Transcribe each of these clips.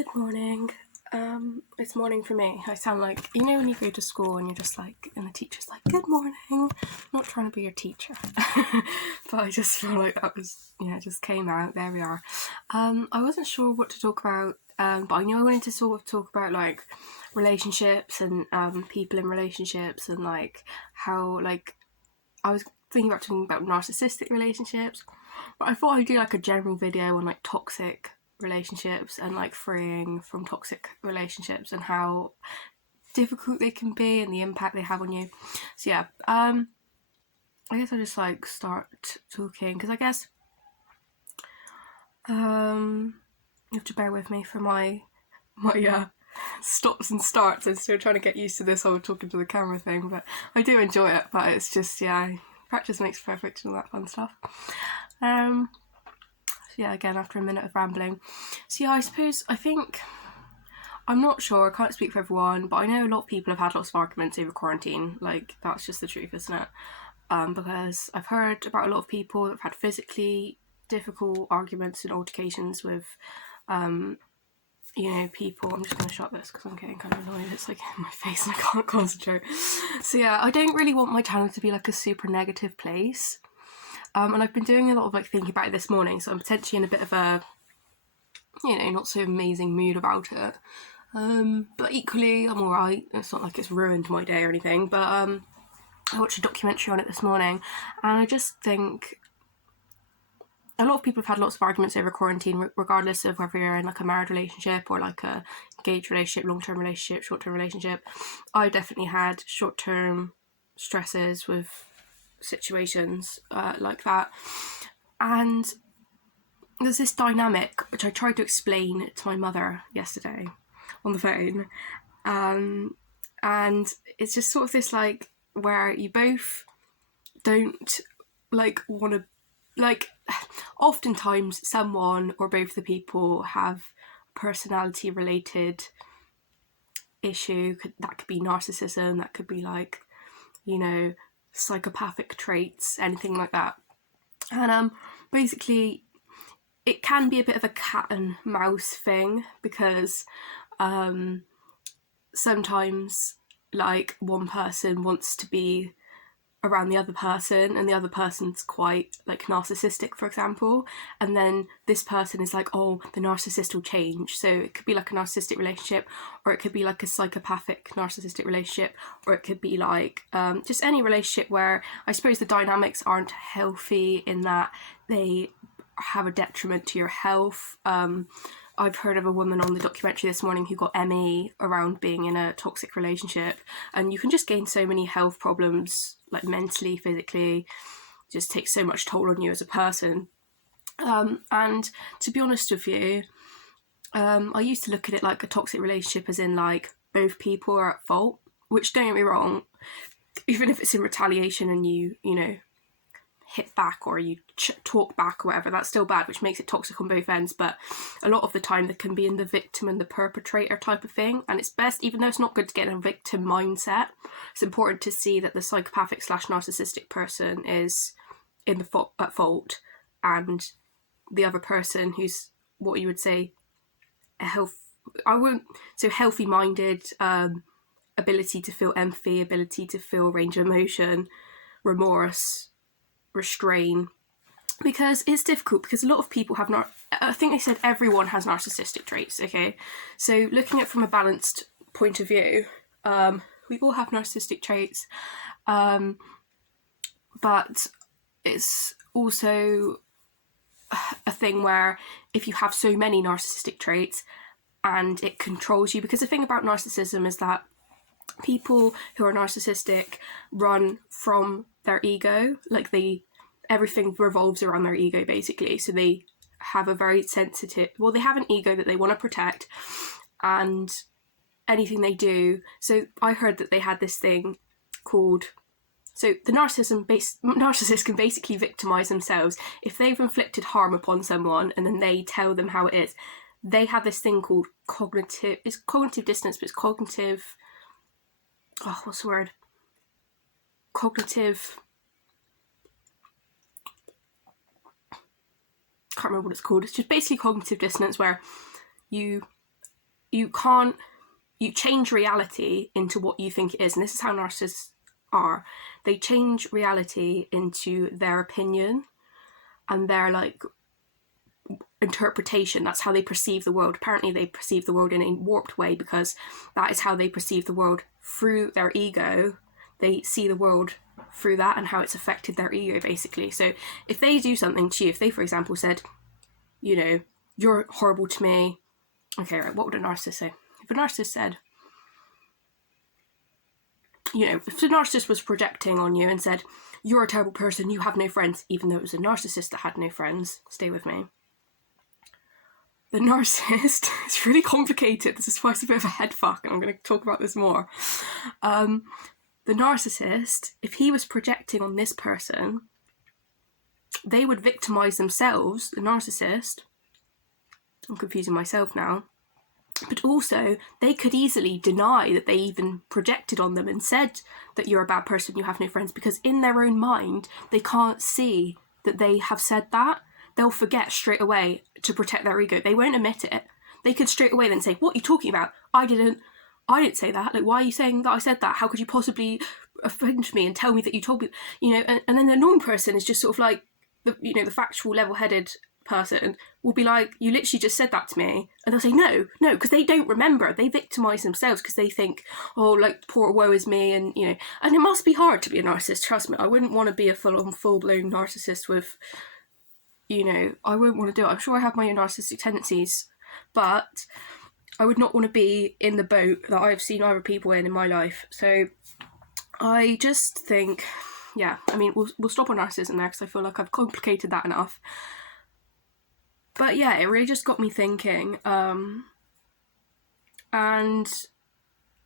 Good morning. It's morning for me. I sound like, you know when you go to school and you're just like, and the teacher's like, good morning. I'm not trying to be your teacher. But I just feel like that was, it just came out. There we are. I wasn't sure what to talk about, but I knew I wanted to sort of talk about like relationships and people in relationships and like how like I was thinking about talking about narcissistic relationships, but I thought I'd do like a general video on like toxic relationships and like freeing from toxic relationships and how difficult they can be and the impact they have on you. So yeah, I guess I'll just like start talking because I guess you have to bear with me for my stops and starts. I'm still trying to get used to this whole talking to the camera thing, but I do enjoy it. But it's just practice makes perfect and all that fun stuff. Again, after a minute of rambling. So yeah, I think, I'm not sure, I can't speak for everyone, but I know a lot of people have had lots of arguments over quarantine. Like, that's just the truth, isn't it? Because I've heard about a lot of people that have had physically difficult arguments and altercations with, people. I'm just going to shut this because I'm getting kind of annoyed. It's like in my face and I can't concentrate. So yeah, I don't really want my channel to be like a super negative place. And I've been doing a lot of like thinking about it this morning, so I'm potentially in a bit of a, not so amazing mood about it. But equally, I'm alright. It's not like it's ruined my day or anything, but I watched a documentary on it this morning, and I just think a lot of people have had lots of arguments over quarantine, regardless of whether you're in like a married relationship or like a engaged relationship, long-term relationship, short-term relationship. I definitely had short-term stresses with situations like that, and there's this dynamic which I tried to explain to my mother yesterday on the phone, and it's just sort of this like where you both don't like want to, like, oftentimes someone or both the people have personality related issue. That could be narcissism, that could be like, psychopathic traits, anything like that. And basically it can be a bit of a cat and mouse thing, because sometimes like one person wants to be around the other person and the other person's quite like narcissistic, for example, and then this person is like, oh, the narcissist will change. So it could be like a narcissistic relationship, or it could be like a psychopathic narcissistic relationship, or it could be like just any relationship where I suppose the dynamics aren't healthy in that they have a detriment to your health. I've heard of a woman on the documentary this morning who got ME around being in a toxic relationship, and you can just gain so many health problems, like mentally, physically, just takes so much toll on you as a person. And to be honest with you, I used to look at it like a toxic relationship as in like both people are at fault, which, don't get me wrong, even if it's in retaliation and you hit back or you talk back or whatever, that's still bad, which makes it toxic on both ends. But a lot of the time there can be in the victim and the perpetrator type of thing, and it's best, even though it's not good to get in a victim mindset, it's important to see that the psychopathic / narcissistic person is in the at fault, and the other person who's what you would say healthy minded, ability to feel empathy, ability to feel range of emotion, remorse, restrain, because it's difficult, because a lot of people have I think they said everyone has narcissistic traits. Okay, so looking at it from a balanced point of view, we all have narcissistic traits, but it's also a thing where if you have so many narcissistic traits and it controls you, because the thing about narcissism is that people who are narcissistic run from their ego, like everything revolves around their ego basically. So they have a very sensitive, they have an ego that they want to protect, and anything they do. So I heard that they had this thing called, so the narcissist can basically victimize themselves if they've inflicted harm upon someone and then they tell them how it is. They have this thing called cognitive dissonance, but it's cognitive, what's the word? Cognitive, can't remember what it's called. It's just basically cognitive dissonance, where you you change reality into what you think it is. And this is how narcissists are. They change reality into their opinion and their like interpretation. That's how they perceive the world. Apparently they perceive the world in a warped way because that is how they perceive the world through their ego. They see the world through that and how it's affected their ego, basically. So if they do something to you, if they, for example, said, you know, you're horrible to me. Okay, right, what would a narcissist say? If a narcissist said, you know, if the narcissist was projecting on you and said, you're a terrible person, you have no friends, even though it was a narcissist that had no friends, stay with me. The narcissist, it's really complicated. This is why it's a bit of a head fuck, and I'm going to talk about this more. The narcissist, if he was projecting on this person, they would victimize themselves, the narcissist. I'm confusing myself now. But also, they could easily deny that they even projected on them and said that you're a bad person, you have no friends, because in their own mind, they can't see that they have said that. They'll forget straight away to protect their ego. They won't admit it. They could straight away then say, what are you talking about? I didn't say that. Like, why are you saying that I said that? How could you possibly offend me and tell me that you told me? You know, and then the normal person is just sort of like, the factual, level-headed person will be like, you literally just said that to me. And they'll say, no, because they don't remember. They victimize themselves because they think, oh, like, poor woe is me. And, you know, and it must be hard to be a narcissist. Trust me, I wouldn't want to be a full-blown narcissist with, you know, I wouldn't want to do it. I'm sure I have my own narcissistic tendencies, but I would not want to be in the boat that I've seen other people in my life. So I just think, yeah, I mean, we'll stop on narcissism there because I feel like I've complicated that enough. But yeah, it really just got me thinking. And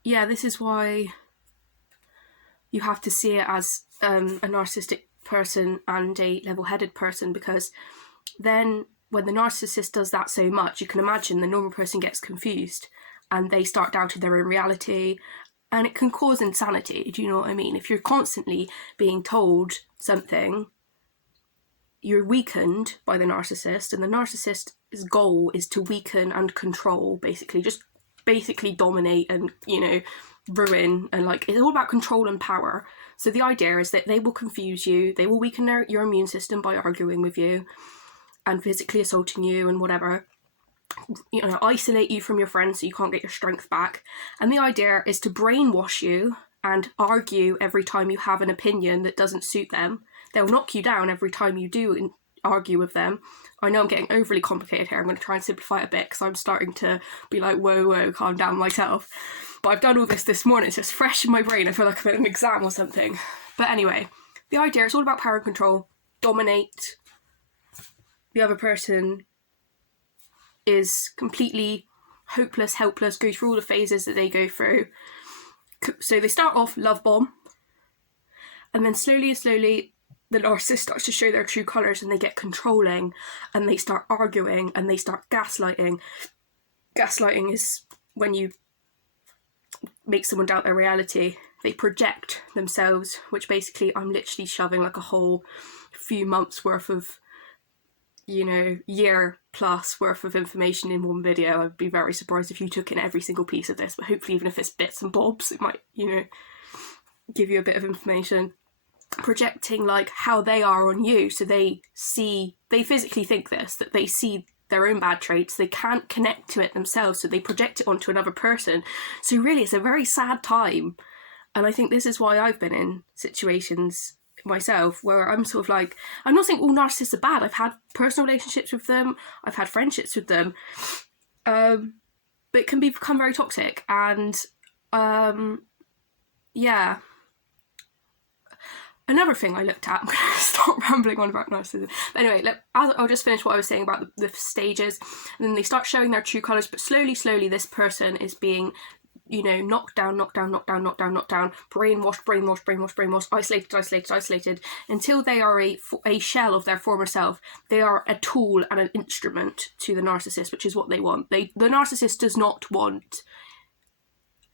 yeah, this is why you have to see it as a narcissistic person and a level-headed person, because then when the narcissist does that so much, you can imagine the normal person gets confused and they start doubting their own reality, and it can cause insanity. Do you know what I mean? If you're constantly being told something, you're weakened by the narcissist, and the narcissist's goal is to weaken and control, just basically dominate and, you know, ruin, and like, it's all about control and power. So the idea is that they will confuse you, they will weaken your immune system by arguing with you and physically assaulting you and whatever, you know, isolate you from your friends so you can't get your strength back. And the idea is to brainwash you and argue every time you have an opinion that doesn't suit them. They'll knock you down every time you do argue with them. I know I'm getting overly complicated here. I'm going to try and simplify it a bit because I'm starting to be like, whoa, calm down myself. But I've done all this morning. It's just fresh in my brain. I feel like I'm in an exam or something. But anyway, the idea is all about power and control. Dominate. The other person is completely hopeless, helpless, go through all the phases that they go through. So they start off love bomb, and then slowly the narcissist starts to show their true colours, and they get controlling, and they start arguing, and they start gaslighting. Gaslighting is when you make someone doubt their reality. They project themselves, which basically I'm literally shoving like a whole few months worth of, you know, year plus worth of information in one video. I'd be very surprised if you took in every single piece of this, but hopefully even if it's bits and bobs, it might, you know, give you a bit of information. Projecting like how they are on you, so they physically think this, that they see their own bad traits, they can't connect to it themselves, so they project it onto another person. So really it's a very sad time, and I think this is why I've been in situations myself where I'm sort of like, I'm not saying all narcissists are bad, I've had personal relationships with them, I've had friendships with them, but it can become very toxic. And yeah, another thing I looked at, I'm going to stop rambling on about narcissism. But anyway, I'll just finish what I was saying about the stages. And then they start showing their true colours, but slowly this person is being, you know, knocked down, brainwashed, isolated, until they are a shell of their former self. They are a tool and an instrument to the narcissist, which is what they want. The narcissist does not want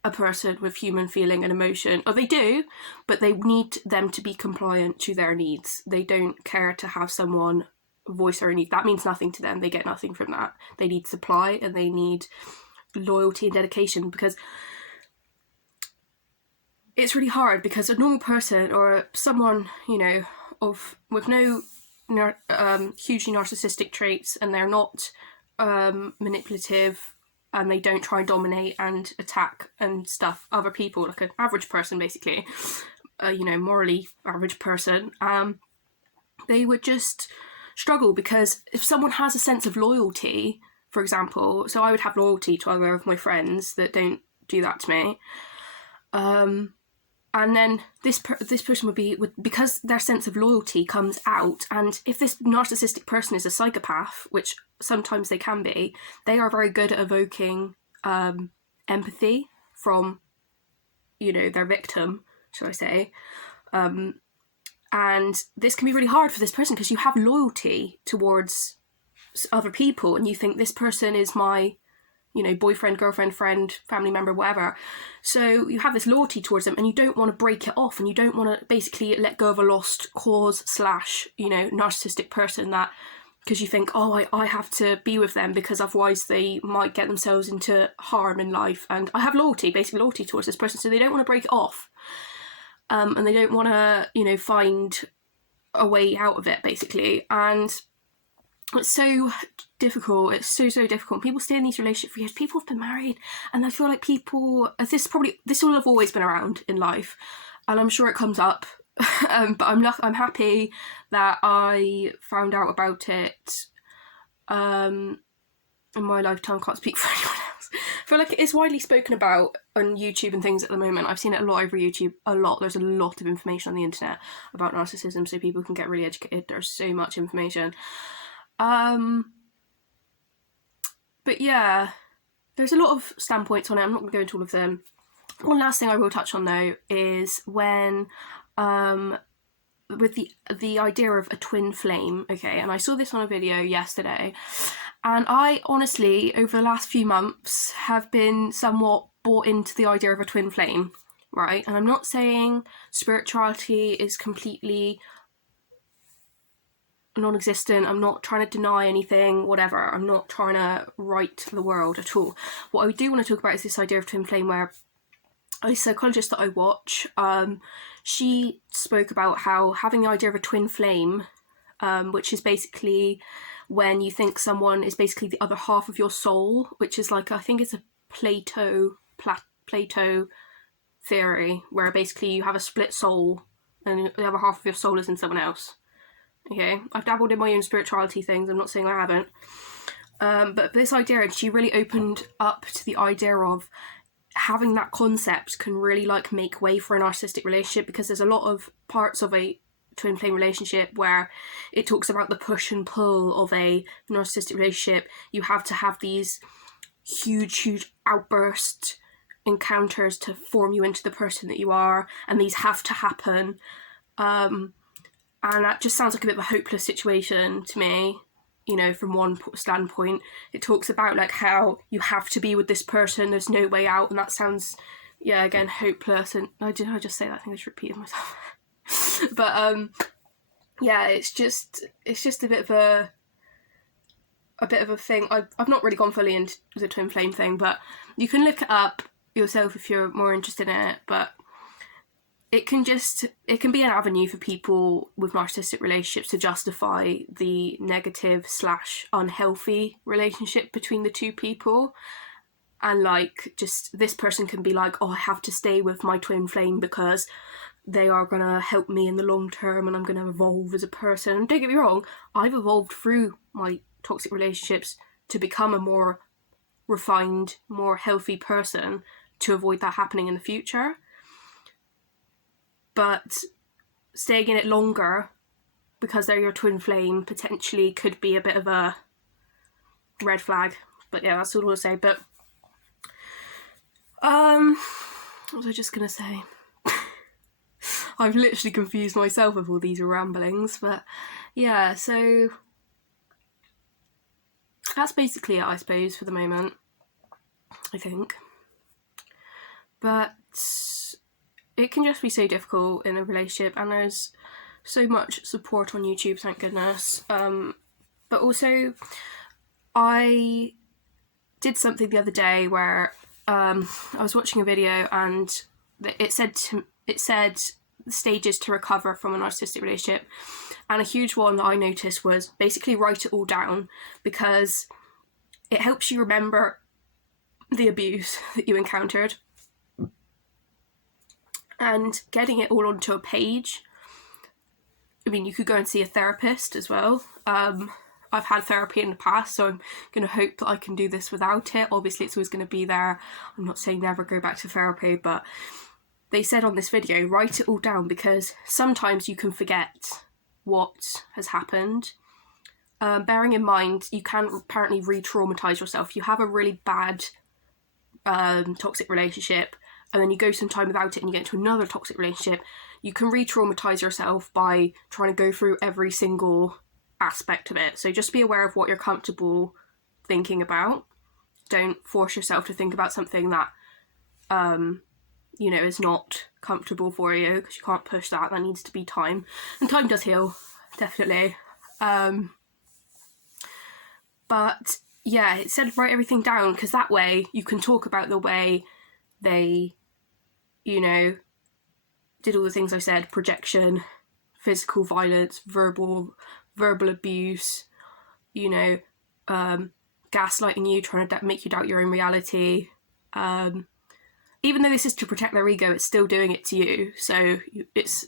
a person with human feeling and emotion. Oh, they do, but they need them to be compliant to their needs. They don't care to have someone voice their needs. That means nothing to them. They get nothing from that. They need supply, and they need loyalty and dedication, because it's really hard, because a normal person or someone, you know, with no hugely narcissistic traits, and they're not manipulative, and they don't try and dominate and attack and stuff other people, like an average person basically, you know, morally average person, they would just struggle. Because if someone has a sense of loyalty, for example, so I would have loyalty to other of my friends that don't do that to me, and then this person would because their sense of loyalty comes out, and if this narcissistic person is a psychopath, which sometimes they can be, they are very good at evoking empathy from, you know, their victim, shall I say. And this can be really hard for this person, because you have loyalty towards other people, and you think this person is my, you know, boyfriend, girlfriend, friend, family member, whatever. So you have this loyalty towards them, and you don't want to break it off, and you don't want to basically let go of a lost cause / you know, narcissistic person, that because you think, oh, I have to be with them because otherwise they might get themselves into harm in life, and I have loyalty, basically loyalty towards this person, so they don't want to break it off, and they don't want to, you know, find a way out of it, basically. And it's so difficult. It's so difficult. People stay in these relationships for years. People have been married, and I feel like this will have always been around in life, and I'm sure it comes up. But I'm happy that I found out about it in my lifetime. Can't speak for anyone else. I feel like it's widely spoken about on YouTube and things at the moment. I've seen it a lot over YouTube. There's a lot of information on the internet about narcissism, so people can get really educated. There's so much information. But yeah, there's a lot of standpoints on it. I'm not going to go into all of them. One last thing I will touch on though is when with the idea of a twin flame, okay, and I saw this on a video yesterday, and I honestly, over the last few months, have been somewhat bought into the idea of a twin flame, right? And I'm not saying spirituality is completely non-existent. I'm not trying to deny anything, whatever. I'm not trying to right the world at all. What I do want to talk about is this idea of twin flame, where a psychologist that I watch, she spoke about how having the idea of a twin flame, which is basically when you think someone is basically the other half of your soul, which is like, I think it's a Plato theory, where basically you have a split soul and the other half of your soul is in someone else. Okay, I've dabbled in my own spirituality things, I'm not saying I haven't. But this idea, and she really opened up to the idea of having that concept can really like make way for a narcissistic relationship, because there's a lot of parts of a twin flame relationship where it talks about the push and pull of a narcissistic relationship. You have to have these huge outburst encounters to form you into the person that you are, and these have to happen. And that just sounds like a bit of a hopeless situation to me, you know, from one standpoint. It talks about like how you have to be with this person, there's no way out, and that sounds, yeah, again, hopeless. And I just say that? I think I just repeated myself. But yeah, it's just a bit of a thing. I've not really gone fully into the twin flame thing, but you can look it up yourself if you're more interested in it. But it can be an avenue for people with narcissistic relationships to justify the negative / unhealthy relationship between the two people. And like, just this person can be like, oh, I have to stay with my twin flame because they are going to help me in the long term and I'm going to evolve as a person. And don't get me wrong, I've evolved through my toxic relationships to become a more refined, more healthy person to avoid that happening in the future. But staying in it longer because they're your twin flame potentially could be a bit of a red flag. But yeah, that's all I'll say. But what was I just going to say? I've literally confused myself with all these ramblings. But yeah, so that's basically it, I suppose, for the moment, I think. But it can just be so difficult in a relationship, and there's so much support on YouTube, thank goodness. But also, I did something the other day where I was watching a video and it said stages to recover from a narcissistic relationship, and a huge one that I noticed was basically write it all down, because it helps you remember the abuse that you encountered, and getting it all onto a page. I mean, you could go and see a therapist as well. I've had therapy in the past, so I'm going to hope that I can do this without it. Obviously, it's always going to be there. I'm not saying never go back to therapy, but they said on this video, write it all down, because sometimes you can forget what has happened. Bearing in mind, you can apparently re-traumatise yourself. You have a really bad toxic relationship, and then you go some time without it and you get into another toxic relationship. You can re-traumatise yourself by trying to go through every single aspect of it. So just be aware of what you're comfortable thinking about. Don't force yourself to think about something that is not comfortable for you, because you can't push that. That needs to be time, and time does heal, definitely. But yeah, it said write everything down, because that way you can talk about the way they did all the things I said: projection, physical violence, verbal abuse, gaslighting you, trying to make you doubt your own reality. Even though this is to protect their ego, it's still doing it to you. So it's,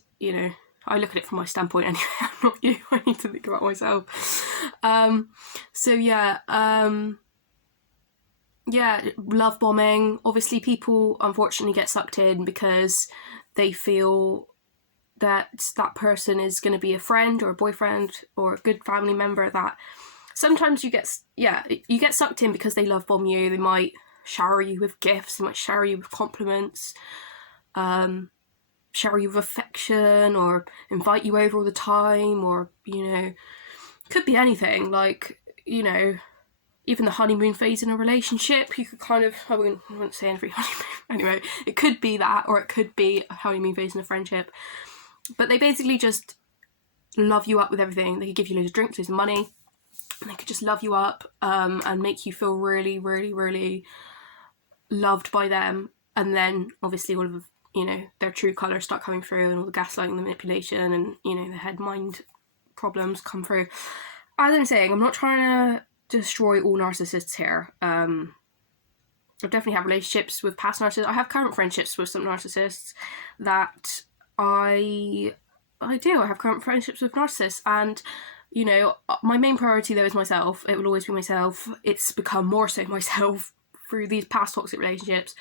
I look at it from my standpoint anyway. I'm not you. I need to think about myself. Love bombing. Obviously, people unfortunately get sucked in because they feel that person is going to be a friend or a boyfriend or a good family member. That sometimes you get sucked in because they love bomb you. They might shower you with gifts, they might shower you with compliments, shower you with affection, or invite you over all the time, or could be anything. Like, even the honeymoon phase in a relationship, you could kind of, I wouldn't say every honeymoon, anyway, it could be that, or it could be a honeymoon phase in a friendship. But they basically just love you up with everything. They could give you loads of drinks, loads of money, and they could just love you up and make you feel really, really, really loved by them. And then obviously all of their true colours start coming through, and all the gaslighting, the manipulation, and the head mind problems come through. As I'm saying, I'm not trying to destroy all narcissists here. I definitely have relationships with past narcissists. I have current friendships with some narcissists that I have current friendships with narcissists, and my main priority though is myself. It will always be myself. It's become more so myself through these past toxic relationships,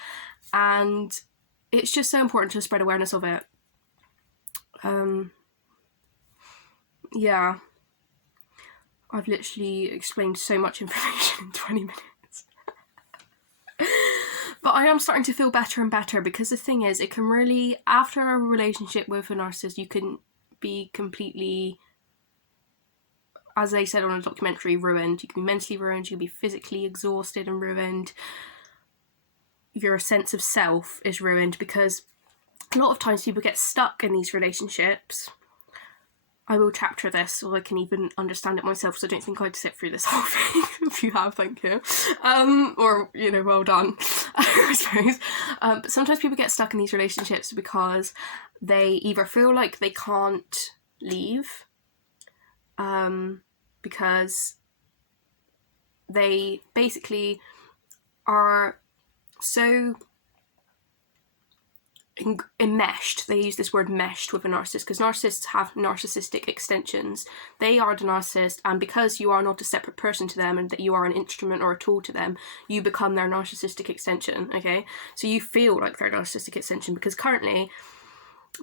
and it's just so important to spread awareness of it. I've literally explained so much information in 20 minutes. But I am starting to feel better and better, because the thing is, it can really, after a relationship with a narcissist, you can be completely, as they said on a documentary, ruined. You can be mentally ruined, you can be physically exhausted and ruined. Your sense of self is ruined, because a lot of times people get stuck in these relationships. I will chapter this so I can even understand it myself, so I don't think I'd sit through this whole thing. If you have, thank you. Well done, I suppose. But sometimes people get stuck in these relationships because they either feel like they can't leave, because they basically are so enmeshed. They use this word meshed with a narcissist, because narcissists have narcissistic extensions. They are the narcissist, and because you are not a separate person to them and that you are an instrument or a tool to them, you become their narcissistic extension. Okay, so you feel like their narcissistic extension, because currently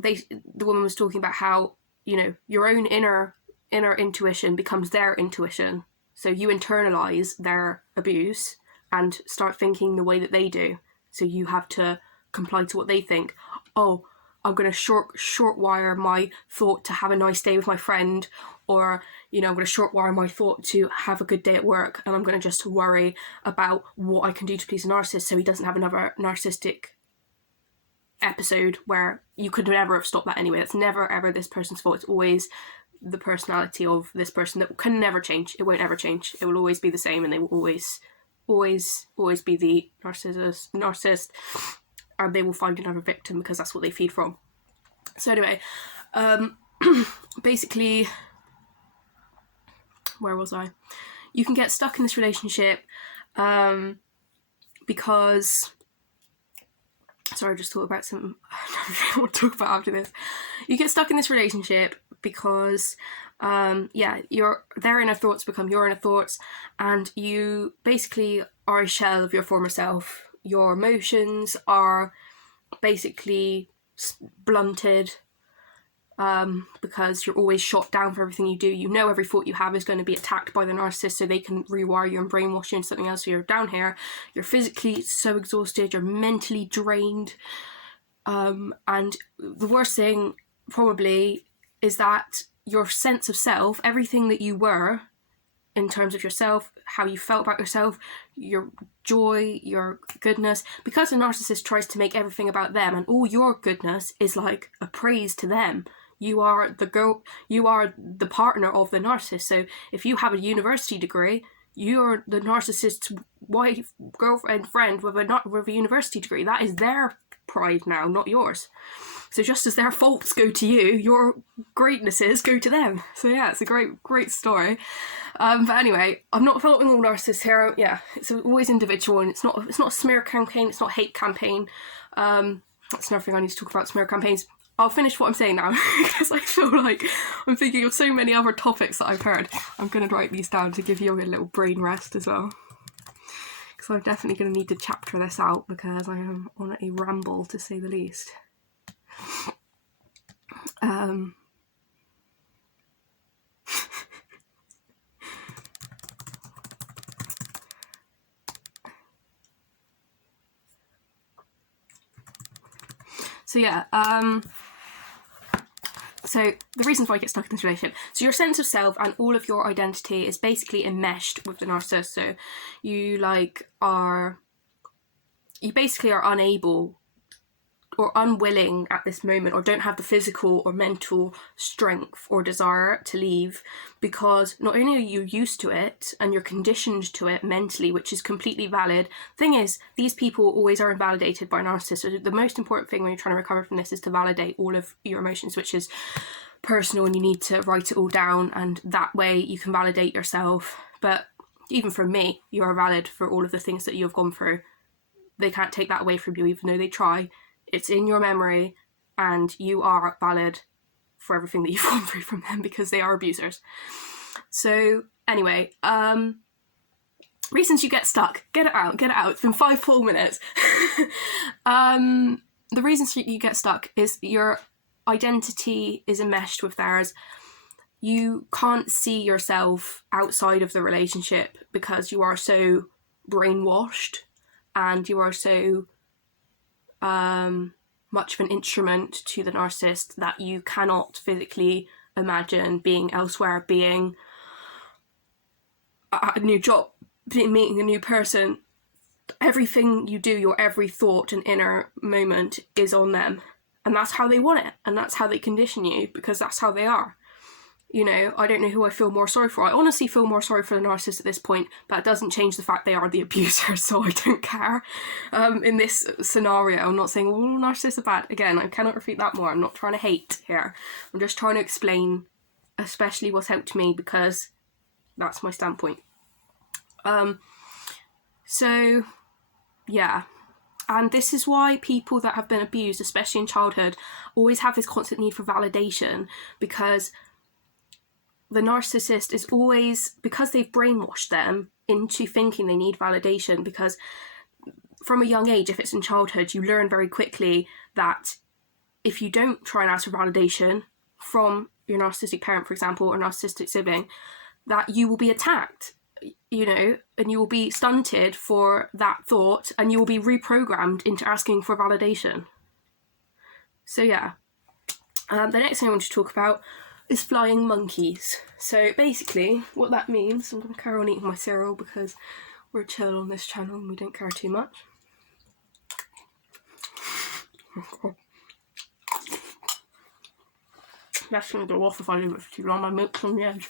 the woman was talking about how your own inner intuition becomes their intuition. So you internalize their abuse and start thinking the way that they do. So you have to comply to what they think. Oh, I'm going to short wire my thought to have a nice day with my friend, or I'm going to short wire my thought to have a good day at work, and I'm going to just worry about what I can do to please a narcissist so he doesn't have another narcissistic episode, where you could never have stopped that anyway. That's never ever this person's fault. It's always the personality of this person that can never change. It won't ever change. It will always be the same, and they will always always be the narcissist, and they will find another victim because that's what they feed from. So anyway, basically, where was I? You can get stuck in this relationship because, sorry, I just thought about some, I don't know what to talk about after this. You get stuck in this relationship because, their inner thoughts become your inner thoughts, and you basically are a shell of your former self. Your emotions are basically blunted, because you're always shot down for everything you do. You know every thought you have is going to be attacked by the narcissist, so they can rewire you and brainwash you into something else. So you're down here, you're physically so exhausted, you're mentally drained, and the worst thing probably is that your sense of self, everything that you were in terms of yourself, how you felt about yourself, your joy, your goodness, because the narcissist tries to make everything about them, and all your goodness is like a praise to them. You are the girl, you are the partner of the narcissist. So if you have a university degree, you're the narcissist's wife, girlfriend, friend with a university degree. That is their pride now, not yours. So just as their faults go to you, your greatnesses go to them. So yeah, it's a great story. But anyway, I'm not faulting all narcissists here. Yeah, it's always individual, and it's not a smear campaign. It's not a hate campaign. That's another thing I need to talk about, smear campaigns. I'll finish what I'm saying now because I feel like I'm thinking of so many other topics that I've heard. I'm going to write these down to give you a little brain rest as well, because I'm definitely going to need to chapter this out because I am on a ramble, to say the least. So yeah, so the reasons why I get stuck in this relationship. So your sense of self and all of your identity is basically enmeshed with the narcissist. So you basically are unable or unwilling at this moment, or don't have the physical or mental strength or desire to leave, because not only are you used to it and you're conditioned to it mentally, which is completely valid. Thing is, these people always are invalidated by narcissists. So the most important thing when you're trying to recover from this is to validate all of your emotions, which is personal, and you need to write it all down, and that way you can validate yourself. But even from me, you are valid for all of the things that you have gone through. They can't take that away from you, even though they try. It's in your memory, and you are valid for everything that you've gone through from them, because they are abusers. So anyway, reasons you get stuck. Get it out. It's been 5 full minutes. The reasons you get stuck is your identity is enmeshed with theirs. You can't see yourself outside of the relationship because you are so brainwashed, and you are so much of an instrument to the narcissist that you cannot physically imagine being elsewhere, being at a new job, meeting a new person. Everything you do, your every thought and inner moment is on them, and that's how they want it, and that's how they condition you, because that's how they are. You know, I don't know who I feel more sorry for. I honestly feel more sorry for the narcissist at this point, but it doesn't change the fact they are the abuser, so I don't care. In this scenario, I'm not saying, well, narcissists are bad. Again, I cannot repeat that more. I'm not trying to hate here. I'm just trying to explain, especially what's helped me, because that's my standpoint. So, yeah. And this is why people that have been abused, especially in childhood, always have this constant need for validation, because the narcissist is always, because they've brainwashed them into thinking they need validation, because from a young age, if it's in childhood, you learn very quickly that if you don't try and ask for validation from your narcissistic parent, for example, or narcissistic sibling, that you will be attacked, you know, and you will be stunted for that thought, and you will be reprogrammed into asking for validation. So yeah, the next thing I want to talk about is flying monkeys. So basically what that means, I'm going to carry on eating my cereal because we're chill on this channel and we don't care too much. That's going to go off if I leave it for too long. My milk's on the edge.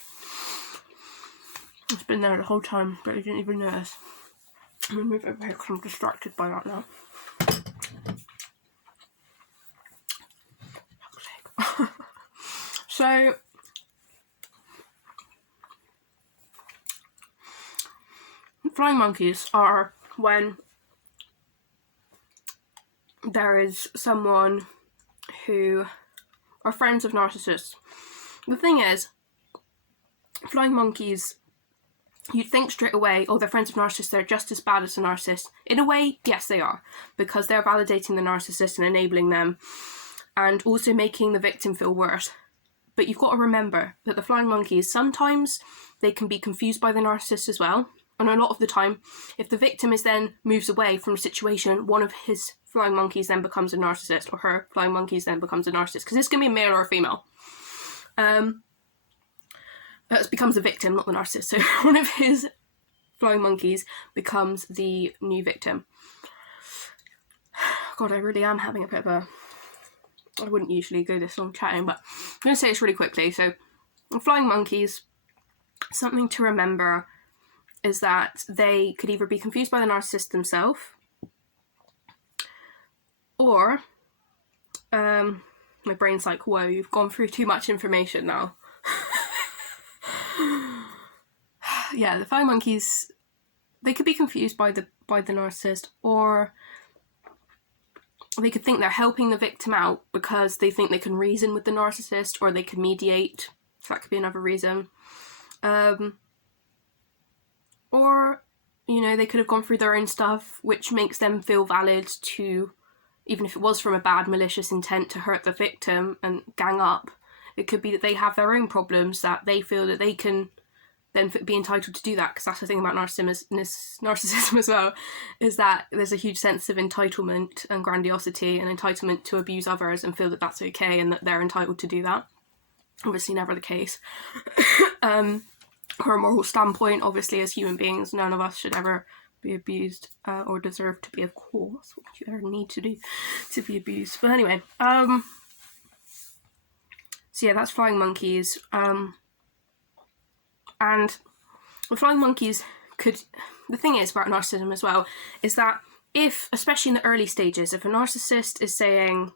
It's been there the whole time, but I didn't even notice. I'm gonna move over here because I'm distracted by that now. So, flying monkeys are when there is someone who are friends of narcissists. The thing is, flying monkeys, you'd think straight away, oh, they're friends of narcissists, they're just as bad as the narcissist. In a way, yes, they are, because they're validating the narcissist and enabling them, and also making the victim feel worse. But you've got to remember that the flying monkeys, sometimes they can be confused by the narcissist as well. And a lot of the time, if the victim is then moves away from a situation, one of his flying monkeys then becomes a narcissist, or her flying monkeys then becomes a narcissist, because this can be a male or a female. It becomes a victim, not the narcissist. So one of his flying monkeys becomes the new victim. God, I really am having a bit of a... I wouldn't usually go this long chatting, but I'm going to say this really quickly. So, flying monkeys, something to remember is that they could either be confused by the narcissist themselves, or my brain's like, whoa, you've gone through too much information now. Yeah, the flying monkeys, they could be confused by the narcissist, or they could think they're helping the victim out because they think they can reason with the narcissist, or they can mediate. So that could be another reason. Or, you know, they could have gone through their own stuff, which makes them feel valid to, even if it was from a bad, malicious intent to hurt the victim and gang up, it could be that they have their own problems that they feel that they can then be entitled to do that, because that's the thing about narcissism as well, is that there's a huge sense of entitlement and grandiosity and entitlement to abuse others and feel that that's okay and that they're entitled to do that. Obviously never the case. From a moral standpoint, obviously as human beings, none of us should ever be abused or deserve to be, of course. What do you ever need to do to be abused? But anyway, so yeah, that's flying monkeys. And the flying monkeys could... The thing is about narcissism as well, is that if, especially in the early stages, if a narcissist is saying...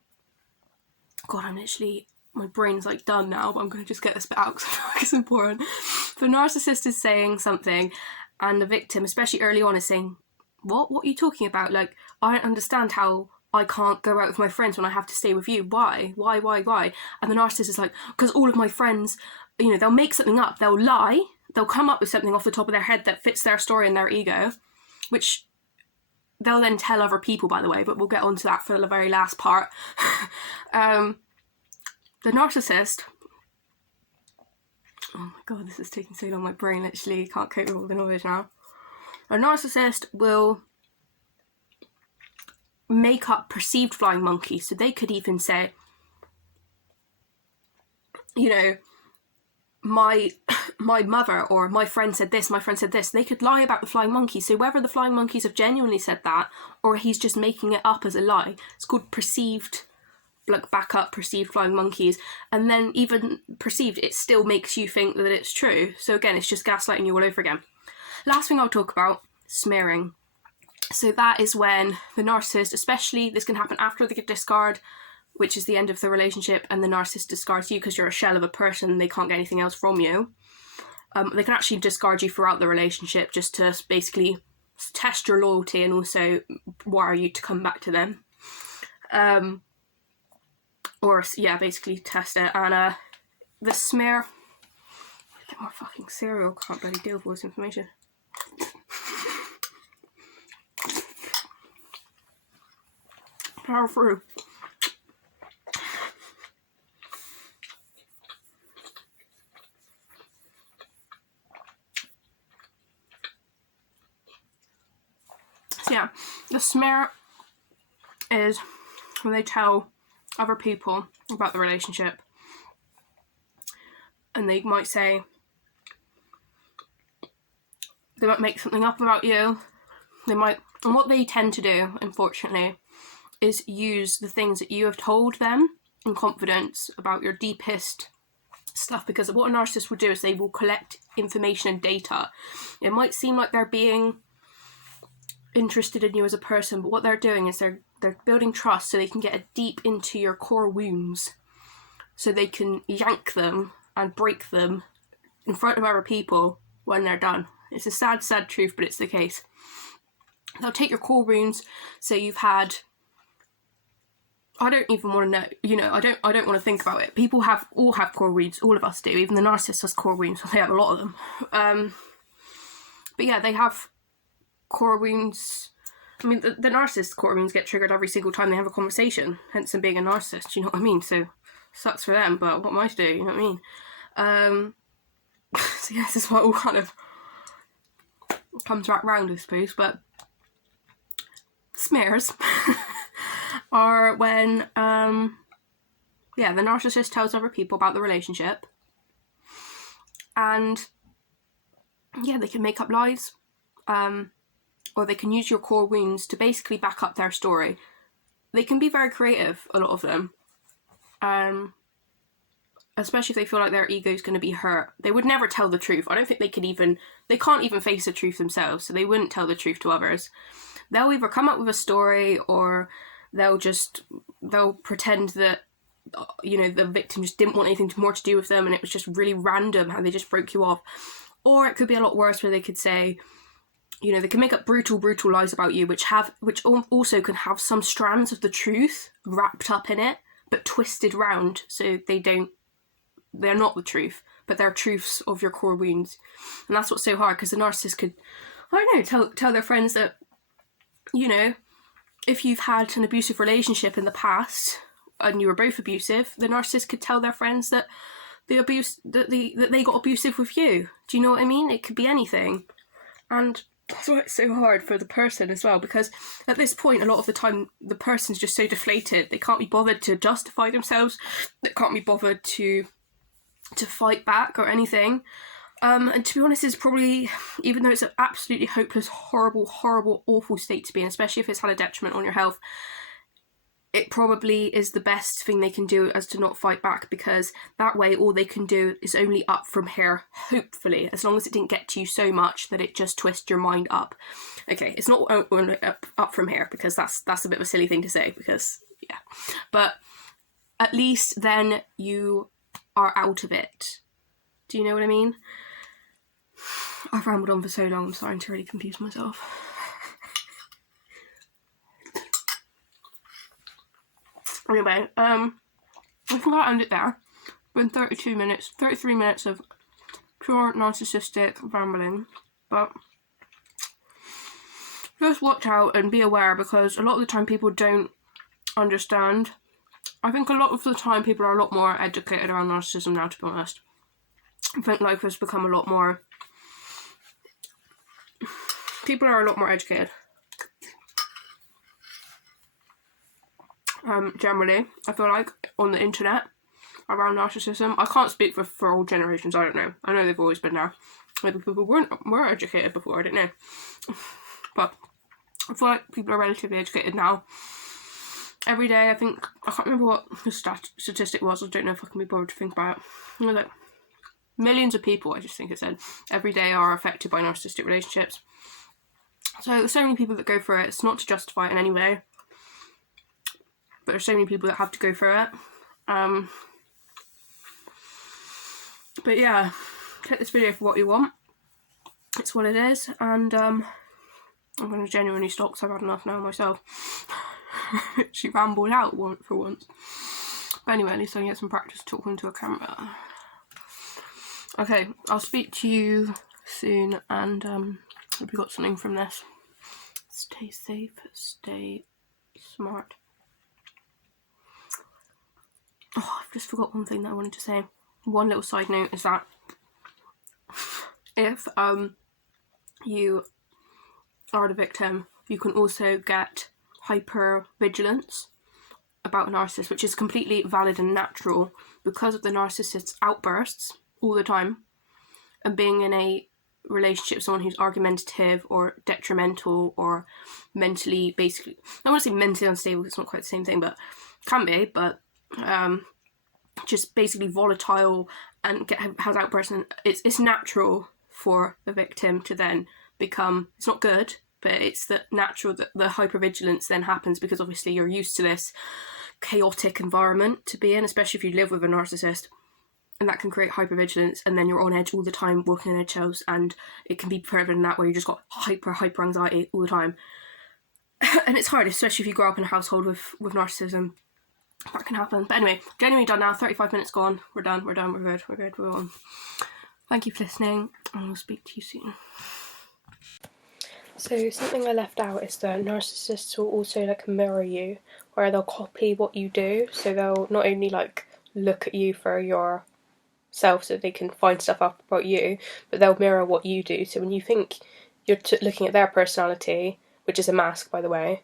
God, I'm literally... My brain's like done now, but I'm going to just get this bit out because I feel like it's important. If a narcissist is saying something and the victim, especially early on, is saying, What are you talking about? Like, I don't understand how I can't go out with my friends when I have to stay with you. Why? And the narcissist is like, because all of my friends... You know, they'll make something up, they'll lie, they'll come up with something off the top of their head that fits their story and their ego, which they'll then tell other people, by the way, but we'll get onto that for the very last part. The narcissist... Oh my god, this is taking so long, my brain literally can't cope with all the noise now. A narcissist will make up perceived flying monkeys, so they could even say, you know, my mother or my friend said this, they could lie about the flying monkeys. So whether the flying monkeys have genuinely said that or he's just making it up as a lie, it's called perceived, like backup perceived flying monkeys. And then even perceived, it still makes you think that it's true. So again, it's just gaslighting you all over again. Last thing I'll talk about, smearing. So that is when the narcissist, especially this can happen after the discard, which is the end of the relationship, and the narcissist discards you because you're a shell of a person and they can't get anything else from you. They can actually discard you throughout the relationship just to basically test your loyalty and also wire you to come back to them. Or, yeah, basically test it. And the smear... Get more fucking cereal, can't bloody deal with all this information. Power through. Yeah, the smear is when they tell other people about the relationship, and they might say, they might make something up about you, they might, and what they tend to do, unfortunately, is use the things that you have told them in confidence about your deepest stuff, because what a narcissist will do is they will collect information and data. It might seem like they're being interested in you as a person, but what they're doing is they're building trust so they can get deep into your core wounds, so they can yank them and break them in front of other people when they're done. It's a sad, sad truth, but it's the case. They'll take your core wounds, so you've had, I don't even want to know, you know, I don't want to think about it. People all have core wounds, all of us do, even the narcissist has core wounds, they have a lot of them. But yeah, they have core wounds. I mean, the narcissist core wounds get triggered every single time they have a conversation, hence them being a narcissist, you know what I mean? So, sucks for them, but what am I to do, you know what I mean? So yeah, this is what all kind of comes right round, I suppose, but smears are when, the narcissist tells other people about the relationship, and yeah, they can make up lies, or they can use your core wounds to basically back up their story. They can be very creative, a lot of them, especially if they feel like their ego is going to be hurt. They would never tell the truth. I don't think they can't even face the truth themselves, so they wouldn't tell the truth to others. They'll either come up with a story, or they'll pretend that, you know, the victim just didn't want anything more to do with them and it was just really random how they just broke you off. Or it could be a lot worse, where they could say, you know, they can make up brutal lies about you, which also can have some strands of the truth wrapped up in it, but twisted round, so they're not the truth, but they're truths of your core wounds. And that's what's so hard, because the narcissist could, I don't know, tell their friends that, you know, if you've had an abusive relationship in the past and you were both abusive, the narcissist could tell their friends that that they got abusive with you. Do you know what I mean? It could be anything. And that's why it's so hard for the person as well, because at this point, a lot of the time, the person's just so deflated, they can't be bothered to justify themselves, they can't be bothered to fight back or anything. And to be honest, it's probably, even though it's an absolutely hopeless, horrible, awful state to be in, especially if it's had a detriment on your health, it probably is the best thing they can do, as to not fight back, because that way all they can do is only up from here, hopefully, as long as it didn't get to you so much that it just twists your mind up. Okay, it's not only up from here, because that's a bit of a silly thing to say, because, yeah. But at least then you are out of it. Do you know what I mean? I've rambled on for so long, I'm starting to really confuse myself. Anyway, I think I'll end it there. It's been 33 minutes of pure narcissistic rambling, but just watch out and be aware, because a lot of the time people don't understand. I think a lot of the time people are a lot more educated around narcissism now, to be honest. I think life has become a lot more... People are a lot more educated. Generally, I feel like, on the internet, around narcissism. I can't speak for all generations, I don't know. I know they've always been there. Maybe people were educated before, I don't know. But I feel like people are relatively educated now. Every day, I think, I can't remember what the statistic was, I don't know if I can be bothered to think about it. You know, like, millions of people, I just think it said, every day are affected by narcissistic relationships. So there's so many people that go through it. It's not to justify it in any way, but there's so many people that have to go through it. But yeah, take this video for what you want. It's what it is, and I'm going to genuinely stop, because I've had enough now myself. She rambled out for once. But anyway, at least I can get some practice talking to a camera. Okay, I'll speak to you soon, and hope you got something from this. Stay safe, stay smart. Oh, I've just forgot one thing that I wanted to say. One little side note is that if you are the victim, you can also get hyper vigilance about a narcissist, which is completely valid and natural because of the narcissist's outbursts all the time, and being in a relationship with someone who's argumentative or detrimental or mentally, basically, I want to say mentally unstable, it's not quite the same thing, but can be, but just basically volatile and has outbursts, and it's natural for the victim to then become, it's not good, but it's the natural that the hypervigilance then happens because obviously you're used to this chaotic environment to be in, especially if you live with a narcissist, and that can create hypervigilance, and then you're on edge all the time, walking in eggshells, and it can be prevalent in that where you just got hyper anxiety all the time. And it's hard, especially if you grow up in a household with narcissism. That can happen. But anyway, genuinely done now. 35 minutes gone. We're done. We're good. We're on. Thank you for listening, and we'll speak to you soon. So something I left out is that narcissists will also like mirror you, where they'll copy what you do. So they'll not only like look at you for your self so they can find stuff up about you, but they'll mirror what you do. So when you think you're looking at their personality, which is a mask by the way,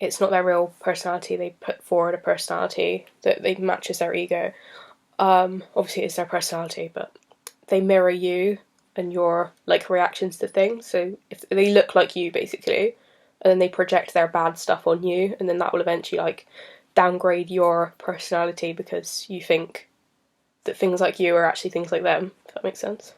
it's not their real personality. They put forward a personality that they matches their ego. Obviously it's their personality, but they mirror you and your like reactions to things. So if they look like you basically, and then they project their bad stuff on you, and then that will eventually like downgrade your personality because you think that things like you are actually things like them, if that makes sense.